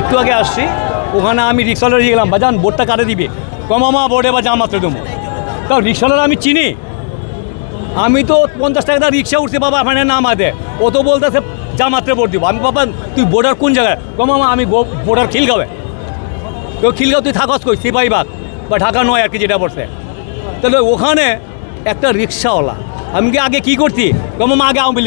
একটু আগে আসছি ওখানে আমি রিক্সাওয়ালা দিয়ে গেলাম বাজান ভোটটা কাটে দিবে কমামা ভোটে বা জামাতে দেবো তাও রিক্সাওয়ালা আমি চিনি আমি তো 50 টাকা রিক্সা উঠছি বাবা এখানে নামা দে ও তো বলতেছে জামাতে ভোট দিব আমি বাবা তুই বর্ডার কোন জায়গায় কমামা আমি বর্ডার খিলগাঁওয়ে তো খিলগাঁও তুই থাকস কই সিপাহীবাগ বা ঢাকা নয় আর কি যেটা পড়ছে তাহলে ওখানে একটা রিক্সাওয়ালা আমি কি আগে কী করছি কমামা আগে আওয়ামী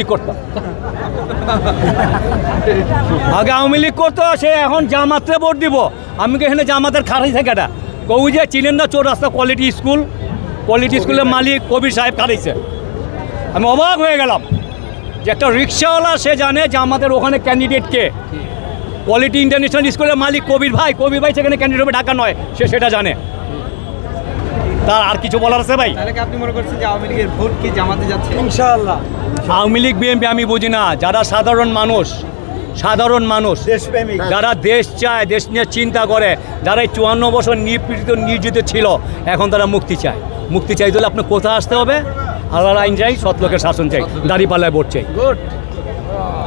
লীগ করতাম সে এখন জামাতে ভোট দিব আমি কি এখানে জামাতের খারাই থাকাটা কৌ যে চিনেন না চোর রাস্তা কোয়ালিটি স্কুলের মালিক কবির সাহেব খারাইছে আমি অবাক হয়ে গেলাম যে একটা রিক্সাওয়ালা সে জানে যে আমাদের ওখানে ক্যান্ডিডেটকে কোয়ালিটি ইন্টারন্যাশনাল স্কুলের মালিক কবির ভাই সেখানে ক্যান্ডিডেট হবে ঢাকা নয় সে সেটা জানে তার আর কিছু বলার আছে ভাই আপনি মনে করছেন যে আওয়ামী লীগের ভোট কি জামাতে যাচ্ছে ইনশাআল্লাহ আওয়ামী লীগ বিএনপি আমি বুঝি না যারা সাধারণ মানুষ দেশপ্রেমিক যারা দেশ চায় দেশ নিয়ে চিন্তা করে যারা এই 54 বছর নিপীড়িত নির্যাতিত ছিল এখন তারা মুক্তি চাই তাহলে আপনি কোথায় আসতে হবে আল্লাহর আইন চাই সৎ লোকের শাসন চাই দাঁড়িপাল্লায় ভোট চাই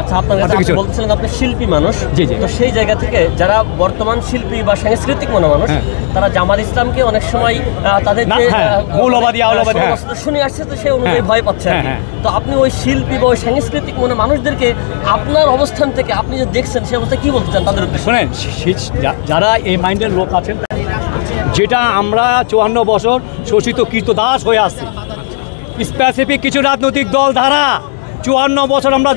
আচ্ছা আপনার কাছে আপনি বলতেছিলেন আপনি শিল্পী মানুষ জি তো সেই জায়গা থেকে যারা বর্তমান শিল্পী বা সাংস্কৃতিক মানুষ তারা জামাত ইসলামকে অনেক সময় তাদের যে মৌলবাদী শুনে আসছে তো সেই অনুযায়ী ভয় পাচ্ছে তো আপনি ওই শিল্পী বা ওই সাংস্কৃতিক মানুষদেরকে আপনার অবস্থান থেকে আপনি যে দেখছেন সেই অবস্থায় কি বলতে চান তাদের উদ্দেশ্যে শোনেন যারা এই মাইন্ডের লোক আছেন যেটা আমরা 54 বছর শোষিত কৃতদাস হয়ে আসছি স্পেসিফিক কিছু রাজনৈতিক দল ধারা 54 বছর আমরা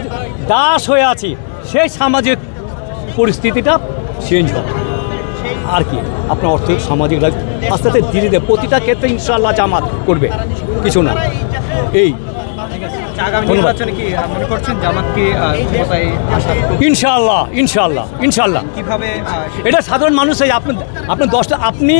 দাস হয়ে আছি সেই সামাজিক পরিস্থিতিটা চেঞ্জ হবে আর কি আপনার অর্থনৈতিক সামাজিক আস্তে আস্তে ধীরে ধীরে প্রতিটা ক্ষেত্রে ইনশাআল্লাহ জামাত করবে কিছু না এই ইনশাআল্লাহ কিভাবে এটা সাধারণ মানুষ আপনি 10টা আপনি